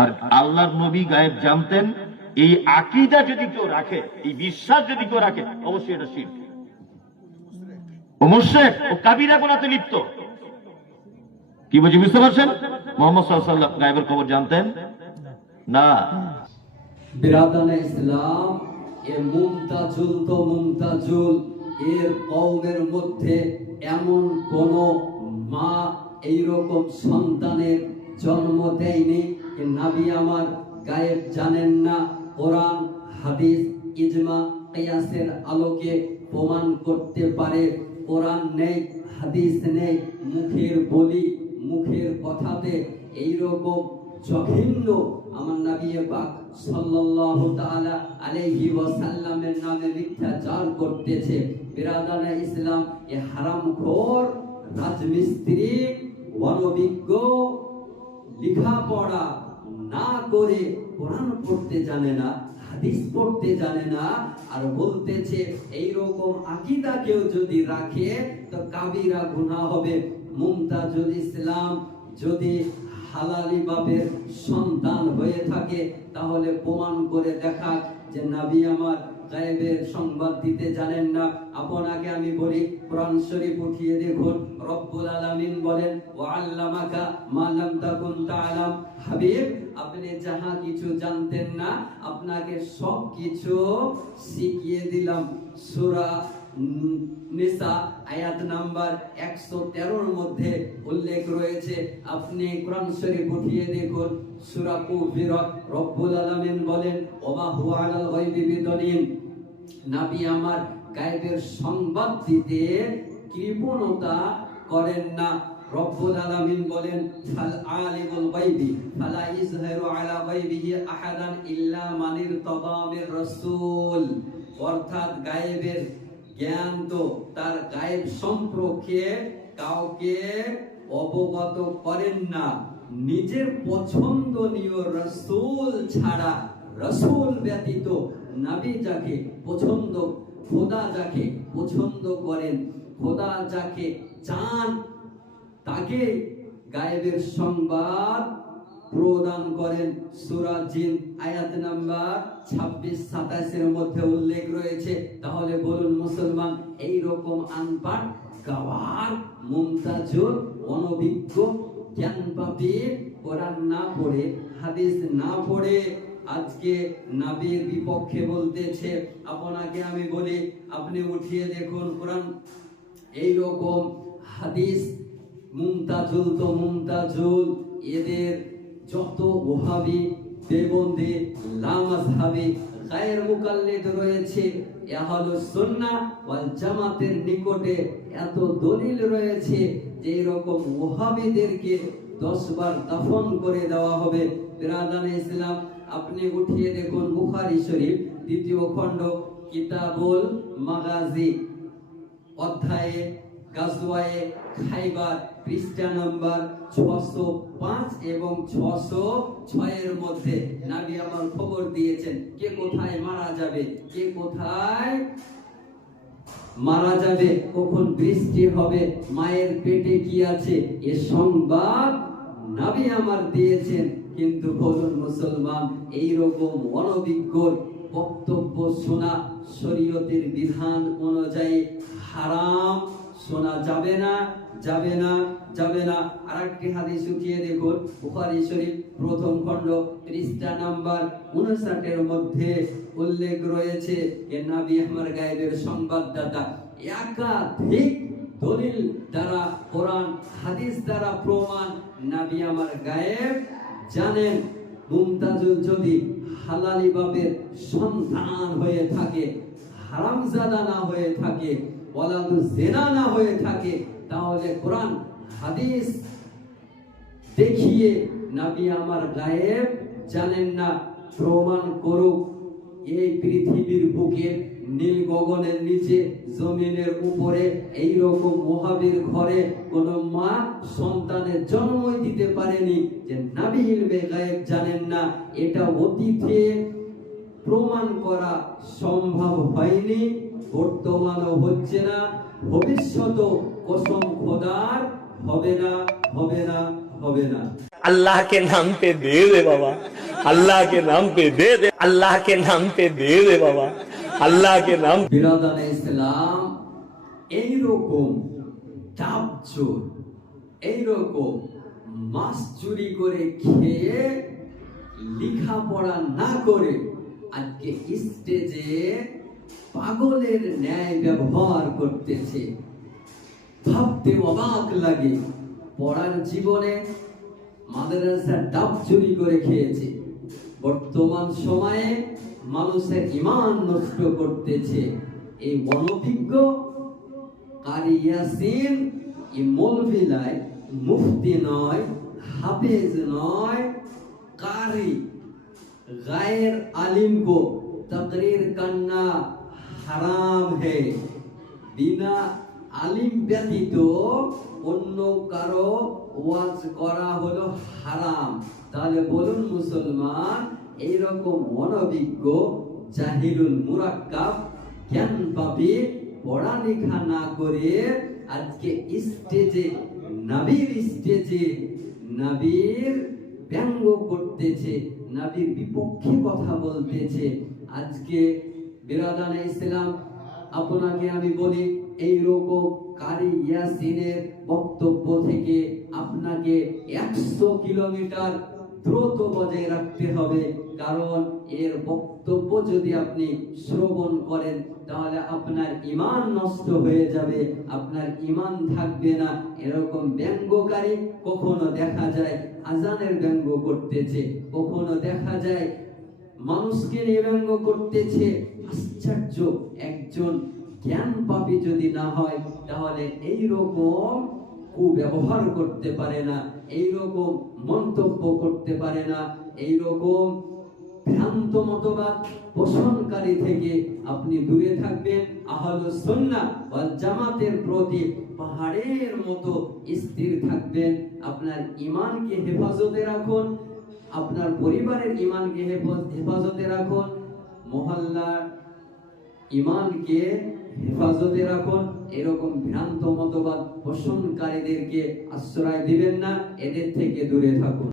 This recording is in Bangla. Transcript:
আর আল্লাহর নবী গায়েব জানতেন, এই আকীদা যদি কেউ রাখে, এই বিশ্বাস যদি কেউ রাখে, অবশ্যই এটা শিরক, ও মুশরিক, ও কাবিরা গুনাহতে লিপ্ত। কি বুঝি, বুঝতে পারছেন? মুহাম্মদ সাল্লাল্লাহু আলাইহি ওয়াসাল্লাম গায়েবের খবর জানতেন না। বিরাদানে ইসলাম, এ মুমতাজুল তো মুমতাজুল, এর কওমের মধ্যে এমন কোন মা এইরকম সন্তানের জন্ম দেয়নি যে নবী আমার গায়েব জানেন না। কোরআন, হাদিস, ইজমা, কিয়াসের আলোকে প্রমাণ করতে পারে। কোরআন নেই, হাদিস নেই, মুখের বলি, মুখের কথাতে এইরকম জঘন্য আমার নবী পাক সাল্লাল্লাহু তাআলা আলাইহি ওয়াসাল্লামের নামে মিথ্যাচার করতেছে। বিরাদানে ইসলাম, এ হারামখোর রাজমিস্ত্রি, অনভিজ্ঞ, লেখাপড়া না করে কোরআন পড়তে জানে না, হাদিস পড়তে জানে না, আর বলতেছে এইরকম আকীদা কেউ যদি রাখে তো কাবিরা গুনাহ হবে। মুমতাজুল ইসলাম যদি হালালি বাপের সন্তান হয়ে থাকে তাহলে প্রমাণ করে দেখা যে নবী আমার গায়েবের সংবাদ দিতে জানেন না। আপনাকে আমি বলি, কোরআন শরীফ উঠিয়ে দেখুন, রব্বুল আলামিন বলেন, ওয়া আল্লামাকা মা লাম তাকুন তাআলাম। হাবিব, আপনি যাহা কিছু জানতেন না, আপনাকে সব কিছু শিখিয়ে দিলাম। সূরা নিসা আয়াত নাম্বার 113 এর মধ্যে উল্লেখ রয়েছে। আপনি কোরআন শরীফ উঠিয়ে দেখুন, সূরা কুফিরত, রব্বুল আলামিন বলেন, ওমা হুয়া আলাল গায়বি বিদনিন। নবী আমার গায়বের সংবাদ দিতে কৃপণতা করেন না। রব্বুল আলামিন বলেন, ফাল আলিমুল গায়বি ফালা ইযহারু আলা গায়বিহি আহাদান ইল্লা মান ইরতাদা মির রাসূল। অর্থাৎ গায়েবের জ্ঞান তো তার গায়েব সম্পর্কে কাউকে অবগত করেন না নিজের পছন্দনীয় রাসূল ছাড়া। রাসূল ব্যতীত নবী যাকে পছন্দ, খোদা যাকে পছন্দ করেন, খোদা যাকে চান, তাকে গায়েবের সংবাদ প্রদান করেন। সূরা জিন আয়াত নাম্বার 26-27 এর মধ্যে উল্লেখ রয়েছে। তাহলে বলুন মুসলমান, এই রকম আনপাড়, গাওয়ার, মুমতাজুল, অনভিজ্ঞ, জ্ঞান পাপী, কোরআন না পড়ে, হাদিস না পড়ে আজকে নবীর বিপক্ষে বলতেছে। আপনাকে আমি বলি, আপনি উঠিয়ে দেখুন কোরআন, এই রকম হাদিস মুমতাজুল তো মুমতাজুল, এদের যত ওহাবি, দেবন্দি, লামাযহাবি, গায়ের মুকাল্লিদ রয়েছে, আহলুস সুন্নাহ ওয়াল জামাতের নিকটে এত দলিল রয়েছে যে এরকম ওহাবিদেরকে 10 বার দাফন করে দেওয়া হবে। বিরাদানে ইসলাম, আপনি উঠিয়ে দেখুন বুখারী শরীফ 2য় খণ্ড, কিতাবুল মাগাজি, অধ্যায়ে গাজওয়ায়ে খাইবার, পৃষ্ঠা নাম্বার 605 এবং 606 এর মধ্যে নবী আমার খবর দিয়েছেন কে কোথায় মারা যাবে, কে কোথায় মারা যাবে, কখন বৃষ্টি হবে, মায়ের পেটে কি আছে, এ সংবাদ নবী আমার দিয়েছেন। কিন্তু বলুন মুসলমান, এই রকম অনভিজ্ঞ বক্তব্য শোনা শরীয়তের বিধান অনুযায়ী হারাম, শোনা যাবে না, যাবে না, যাবে না। আরেকটি হাদিস উঠিয়ে দেখুন, বুখারী শরীফ 1ম খণ্ড, পৃষ্ঠা নাম্বার 59 এর মধ্যে উল্লেখ রয়েছে যে নবী আমার গায়েবের সংবাদদাতা। একাধিক দলিল দ্বারা, কোরআন হাদিস দ্বারা প্রমাণ নবী আমার গায়েব জানেন। মুমতাজুল যদি হালালি বাপের সন্তান হয়ে থাকে, হারামজাদা না হয়ে থাকে, ওয়ালাদু জিনা না হয়ে থাকে, তাহলে কোরআন হাদিস দেখিয়ে নবী আমার গায়েব জানেন না প্রমাণ করুক। এই পৃথিবীর বুকে, নীল গগনের নিচে, জমিনের উপরে এই রকম ওহাবীর ঘরে কোন মা সন্তানের জন্মই দিতে পারেনি যে নবী ইলমে গায়েব জানেন না। এটা অতীতে প্রমাণ করা সম্ভব হয়নি, বর্তমানও হচ্ছে না, ভবিষ্যতেও কসম খোদার হবে না, হবে না, হবে না। अल्लाह के नाम पे दे दे बाबा, अल्लाह के नाम पे दे दे, अल्लाह के नाम पे दे दे बाबा, अल्लाह के नाम। বিরাদানে ইসলাম এইরকম ডাব চোর, এইরকম মাছ চুরি করে খেয়ে লেখাপড়া না করে আজকে স্টেজে পাগলের ন্যায় ব্যবহার করতেছে। ভাবতে অবাক লাগে, পড়ার জীবনে মাদ্রাসা ডাব চুরি করে খেয়েছে, বর্তমান সময়ে মানুষের ঈমান নষ্ট করতেছে। এই অনভিজ্ঞ কারি ইয়াসিন এই মৌলভী নয়, মুফতি নয়, হাফেজ নয়, কারি গায়ের আলিম को तकरीर करना হারাম है। বিনা আলিম ব্যতীত অন্য কারো ওয়াজ করা হলো হারাম। তাহলে বলুন মুসলমান, এইরকম অনভিজ্ঞ জাহিলুল মুরাক্কাব জ্ঞান পাবি পড়ালেখা না করে আজকে স্টেজে নবীর ব্যঙ্গ করতেছে, নবীর বিপক্ষে কথা বলতেছে। আজকে বিরাদানে ইসলাম আপনাকে আমি বলি, এই রকম কারি ইয়াসিনের বক্তব্য থেকে আপনাকে 100 কিলোমিটার দ্রুত বজায় রাখতে হবে। কারণ এর বক্তব্য যদি আপনি শ্রবণ করেন তাহলে আপনার ঈমান নষ্ট হয়ে যাবে, আপনার ঈমান থাকবে না। এরকম ব্যঙ্গকারী কখনো দেখা যায় আজানের ব্যঙ্গ করতেছে, কখনো দেখা যায় মানুষকে নিয়ে ব্যঙ্গ করতেছে। আশ্চর্য, একজন জ্ঞান পাপী যদি না হয় তাহলে এইরকম কুব্যবহার করতে পারে না, এইরকম মন্তব্য করতে পারে না। এইরকম ভ্রান্ত মতবাদ পোষণকারী থেকে আপনি দূরে থাকবেন। আহলুস সুন্নাহ ওয়াল জামাতের প্রতি পাহাড়ের মতো স্থির থাকবেন। আপনার ঈমানকে হেফাজতে রাখুন, আপনার পরিবারের ঈমানকে হেফাজতে রাখুন, মহল্লার ঈমানকে হেফাজতে রাখুন। এরকম ভ্রান্ত মতবাদ পোষণকারীদেরকে আশ্রয় দিবেন না, এদের থেকে দূরে থাকুন।